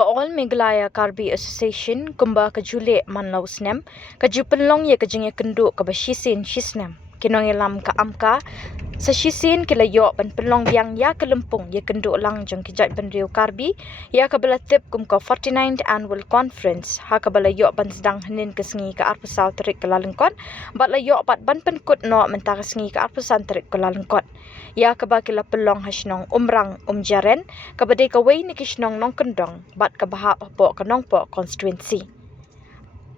All Meghalaya Karbi Association kumba kajule manlau snem kajupenlong ye kajenge kendu kabashisin shisnem kinong lam ka amka sa shisin kilayo ban penlong biang ya kelempung ye kendu lang jong kijat benriu Karbi ya kabalatip kum ka 49th annual conference ha kabalayo ban sedang henin kesengi ka arpasau terik kelalengkot bat layo bat ban penkut no mentah kesengi ka arpasan terik kelalengkot ya kabakila pelong hasnong umrang umjaren kabadai kawai ni kisnong nong kendong bat kabaha po kanong po constituency.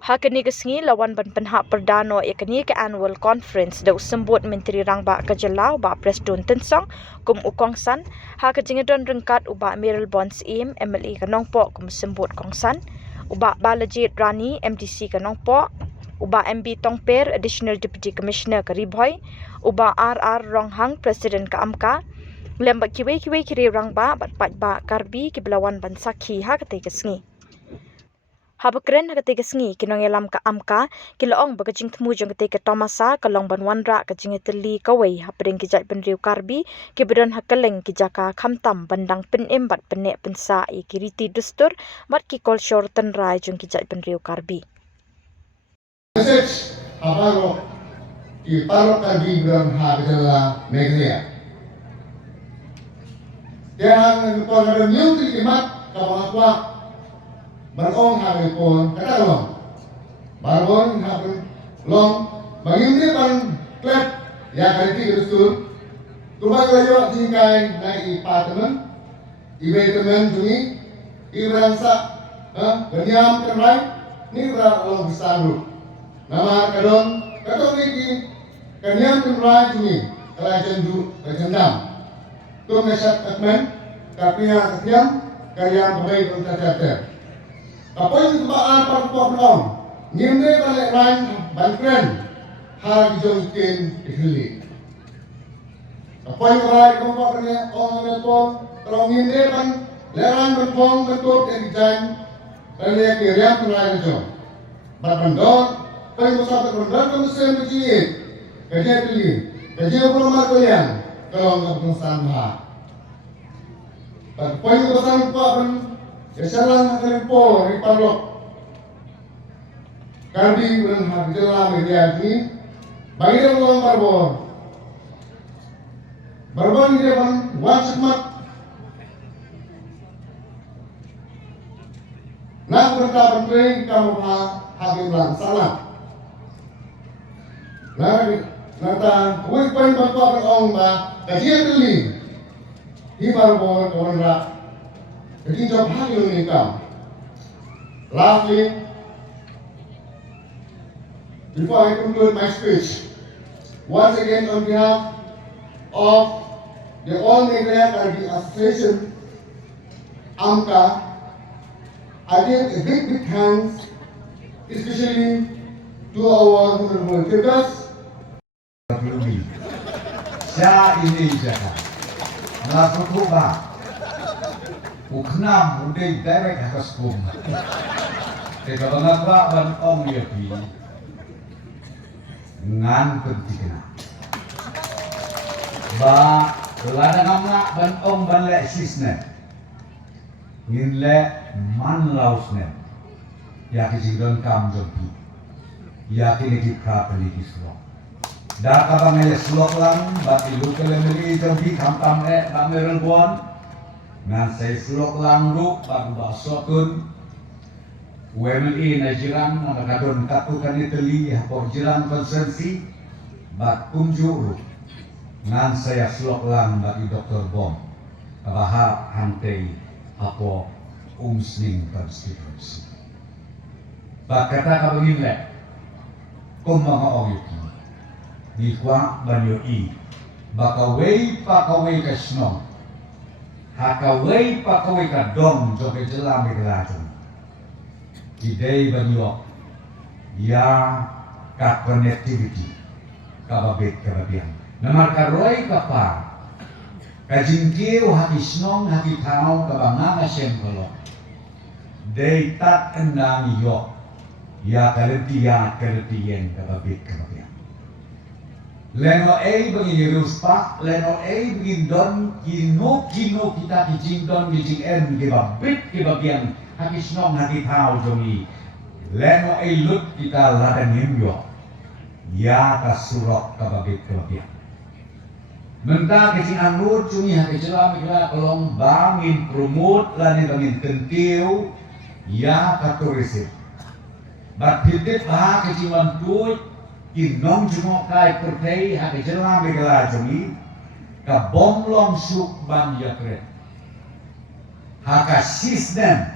Hakani kesengi lawan ban penhak perdana yakni ke annual conference da usembut Menteri Rangba Kajalau ba Presdun Tensong kum ukongsan ha kejingedon rengkat uba Meryl Bonds Im MLA kanong po kum sembut kongsan uba Balajit Rani MDC kanong po uba MB Tongper Additional Deputy Commissioner Karibhoy uba RR Ronghang President ka Amka lembak kiwe kiri Rangba bat ba Karbi kibelawan ban sakhi ha katai kesengi habakren katai kesengi kinong elam ka Amka kilaong bagajing temu jong katai ke Tomasa kalong ban wanra kajing teli kawai hapring kijat benriu Karbi kibedon hakeleng kijaka khamtam bandang penem bat penek pensa i kiriti dustur bat kikol shor tenrai jong kijat benriu Karbi message abang ipalok Karbi belum habislah Meghalaya. Yang kalau ada new klimat kalau apa berong hari pun kata long baron hari long bagi pan klep ya kali itu betul rumah layo tingkai naik apartemen ibe temen sini ibrangsa berniam terai ni beralong besar nama kadon lagi berniam terai sini kalau cendu bercendam tu mesat atmen kapnya ketiam kaya bagai untuk catat apa yang kebaan perpelong ngimne balik lain bantuan hal jongkin dihili apa yang kebalik kompoknya orang itu kalau ngimne ban leran berpong betul yang dijain balik kiriam terlalu jauh berbandor paling besar berbandor kan mesin berjilid kerja beli kerja berumah kalian kalau nggak pengusahaan lah. Tapi poin besar lupa pun, kesalan akan lupa ripalok. Karbi belum habis dalam media ini, bagi dia ulang barbon dia pun wajib nak berkata penting kamu hakim salah. Nata kuih poin bapa berong ba kajian teli di barbon orang jadi job hari ini kam. Lastly, before I conclude my speech, once again on behalf of the All Meghalaya Karbi Association, AMKA, I give a big thanks, especially to our honorable leaders. Saya ini jaga, nggak berubah. Uknam udah direct atas kum. Jika mengapa ban ong yapi, ngan pentingna. Ba ladang amak ban ong ban lek sisne, ngin lek man lausne. Ya kisihkan kam jopi, ya kini kita beli kisro. Dah kabang selok lang, bati lu kelemeli jopi kamtam kameran kuan. Ngan saya selok lang lu, baru basokun. UMLI na jirang na nakadon katukan itali hapor jirang konsensi bat kumjuru. Ngan saya selok lang bagi Dr. Bom. Kabaha hantay hapo umsling constituency. Bakata kabangin le, kung mga oyuki. Di kwa banyo i bakaway pakaway ka snow hakaway pakaway ka dong so ke jelami kelaton today banyo ya ka connectivity kababit kababian namar karoy ka pa kajingkiw haki snong haki tanaw kabanga nga siyempolo day tat endang yo ya kalentiyan kababit kababian Leno bagi ruspak, leno bagi don kino kita kijing don kijing kiba bit kiba biang haki snong haki tau jongi. Leno lut kita ladan yemyo. Ya kasurok kababit kababiang. Mentah kijing anur cumi haki celam kira kolong bangin promot lani bangin kentiu ya katurisip. Bat hitit bah kijing wantuit Inong jumok kai pertei hake jelam begala jongi ka bomlong suk ban yakre haka sistem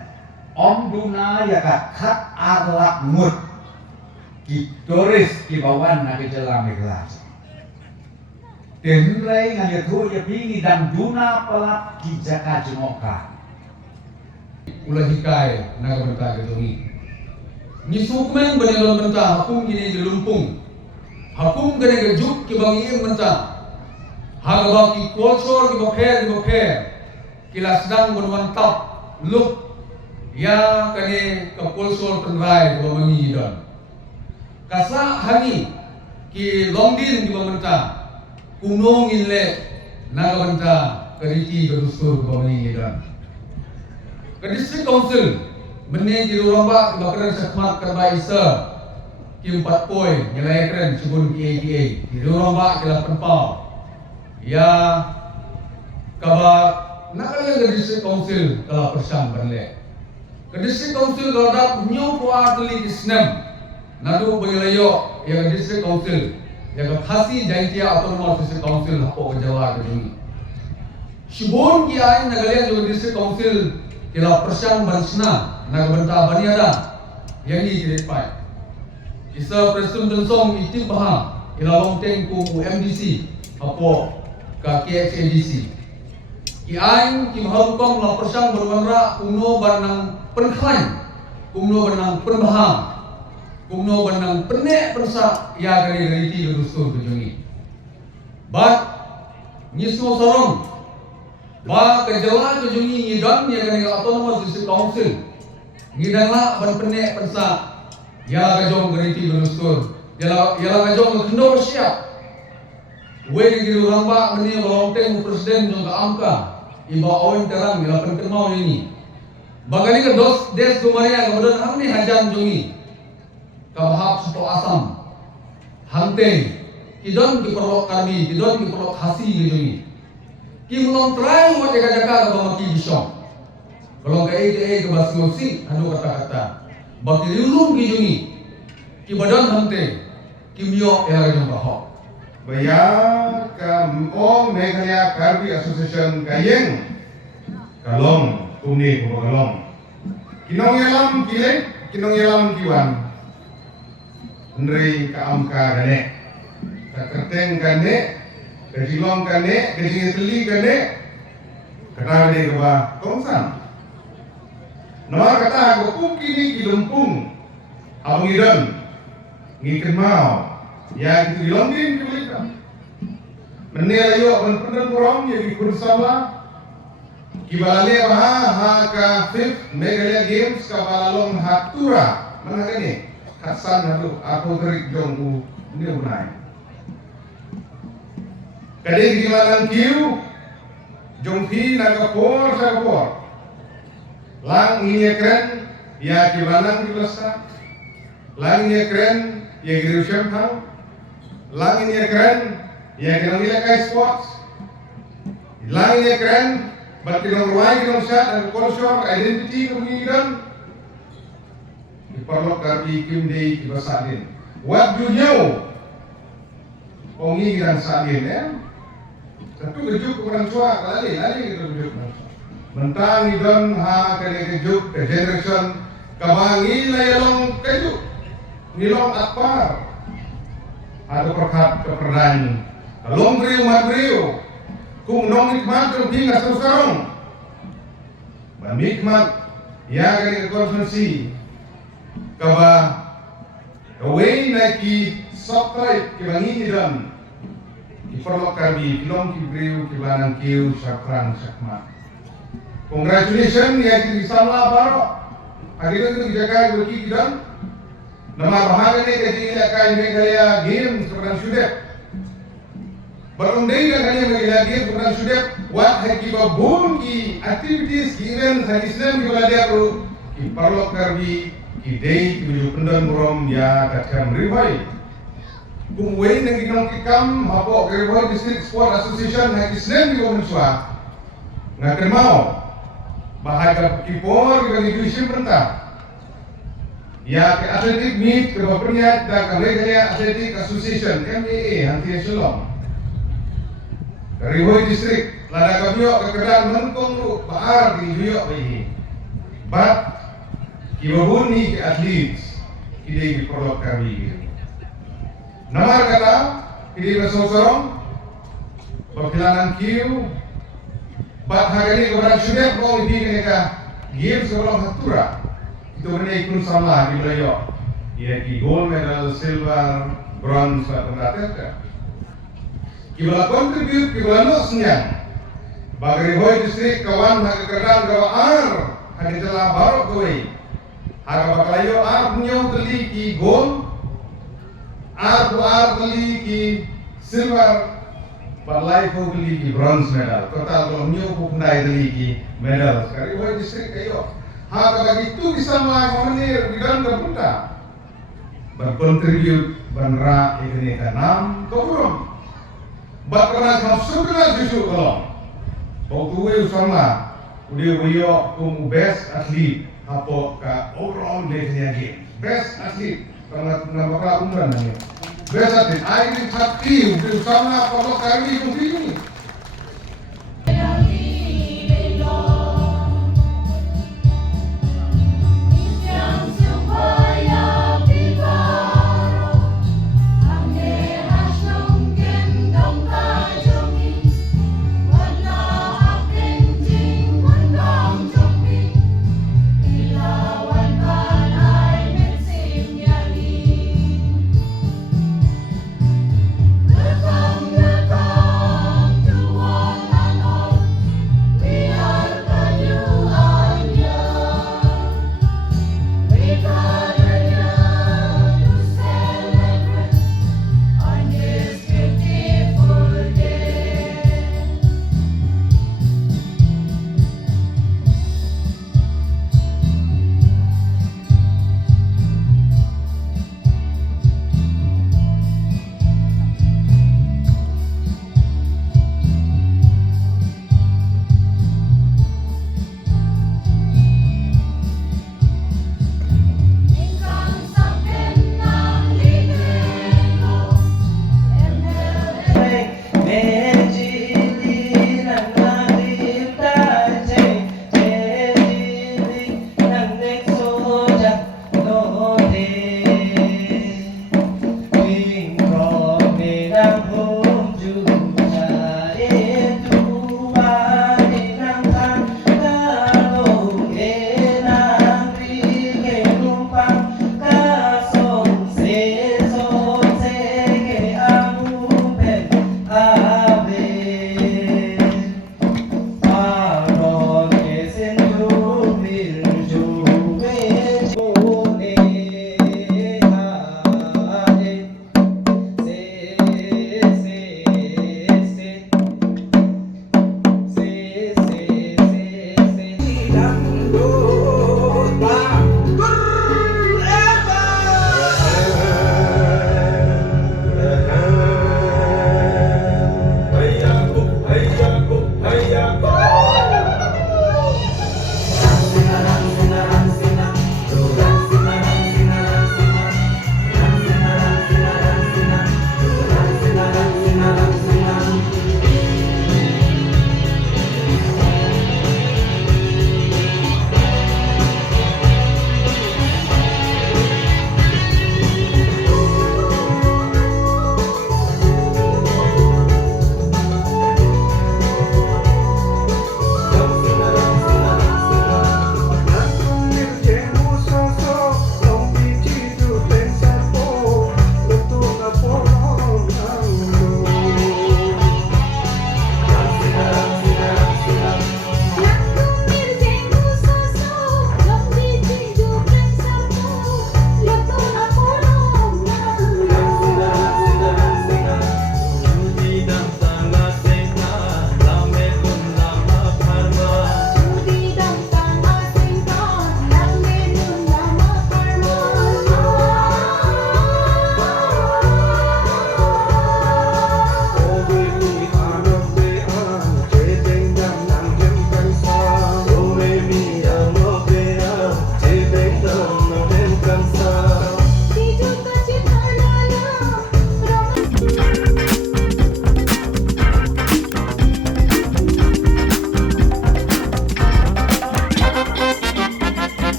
omduna yaka kat arlak mut kitoris kibawan hake jelam begala tenrei ngan yatu yapingi dan duna pelak kijaka jumoka ulah hikai naga benta jongi ni sukmen benelon benta hakum gini di lumpung Hakum kena kejuk ke bangi mentah. Hal baki kultur ke bokher. Kila sedang bermantap look ya kene ke kultur penrai ke bangi don. Kasa hani ki longdin ke mentah. Kunong inle naga mentah keriti ke dustur ke bangi don. Ke district council mene di Rambak ke bakaran sekmat kerbaisa Kim 4 poin nyelai keren sebelum KATA di Rambak ke 8 pau ya kaba nak kalian ke district council kalau persan berle ke district council kalau dak nyu puar tuli isnem nadu banglayo ya ke district council ya ke khasi jaitia autonomous district council hapo ke Jawa ke duni shibun ki ain nagalian ke district council kila persan bansna nagbanta baniada yang ni kire pai Isa Presiden Tensong itip bahang ila longteng ku MDC apo ka KHADC ki ain ki mahal kong la persang berwanra kuno banang penklaim kuno banang penbahang kuno banang penek persa ya kali riti dustur kejongi bat nyismo sorong ba kejala kejongi ngidan ya kali autonomous district council ngidangla ban penek persa ya kajong geriti berustur ya kajong kendo siap we di Rambak meni melongteng presiden jong ke amka iba oin terang ya pentemau ini bagani ke dos des dumaria kemudian hamni hajan jongi kabahap suto asam hanteng kidon ki perlok kami kidon ki perlok hasi jongi ki melong trai mo jaga-jaga ke bamaki bisong kalau ke basmosi anu kata-kata bagi ulung kijungi ki badan hante ki mio era jong bahok Bayar ka Meghalaya Karbi Association kayeng kalong kumni ko kalong kinong yalam kile kinong yalam kiwan ndrei ka amka gane ka kerteng gane ka jilong gane ka jingitli gane kata de ba tongsan Nomor kata aku kini di Lempung, abang idon, ngikin mau, ya itu di London kita. Menilai yo abang pernah kurang ya di Kursala, kibalale ha ka fifth Meghalaya Games kabalalong hatura, mana ini? Hasan halu aku terik jongku ini bunai. Kadang gimanan kiu, jongpi nagapor sagapor. Lang ini keren, ya kibalang kibasa. Lang ini keren, ya girusyam hal. Lang ini keren, ya kinangila kai sports. Lang ini keren, bat kinang ruai kinang syat dan culture identity kemudian diperlok dari kim di kibasadin. What do you? Ongi dan sadin ya. Satu bejuk kemudian cuak lali kita bejuk. Mentang idon ha kene kejuk ke generation kabangi layalong kejuk nilong akbar atau perkat keperdan long brio madrio kung nong ikmat kung pingas terus karong bamikmat ya kene konsensi kaba away na ki subscribe kibangi idon iperlok kami kilong kibrio kibanang kiu sakrang sakmat. Congratulations ya kita samla baro. Hari itu dijaga bagi kita. Nama bahagia ni kita jaga Meghalaya Games kepada sudah. Berunding dengan yang lagi bukan sudah buat haki babun ki activities ki event haki Islam ki belajar ki perlu karbi ki day ki baju pendan muram ya katkam ribai. Kumway nang ginong kikam hapo Ribai District Sport Association haki Islam ki bawang ngakan mau bahagia kipor ki bagi duisim perintah. Ya ke atletik meet ke bapernya dan kalian Athletic Association MAA hanti Shalom. Ribai District lada kabio kekedang mentong lu baar di Juyok ini. Bat kibabuni ke atlet kidai diperlok kami. Namar kata kidai bersorong perjalanan kiu bat hari ini kepada sudah mau di mereka game sebelum hatura itu benar ikut sama di Juyok. Ya ki gold medal, silver, bronze atau berapa? Kibala kontribut kibala nosnya bagi Ribai District kawan hak kerang gawa ar hadi telah barok koi hak bakalayo ar punya teli ki gold ar teli ki silver balai ko teli ki bronze medal total kalau nyo ko kundai teli ki medal sekali Ribai District kayo hak bagi itu bisa mengenir di dalam kepunta berkontribut benra ini tanam keburung Bakal sudah justru kalau waktu sama udah wayo kum best atlet apa ka overall levelnya game best atlet karena nama kalau umran namanya best atlet air sakti udah sama apa kali ini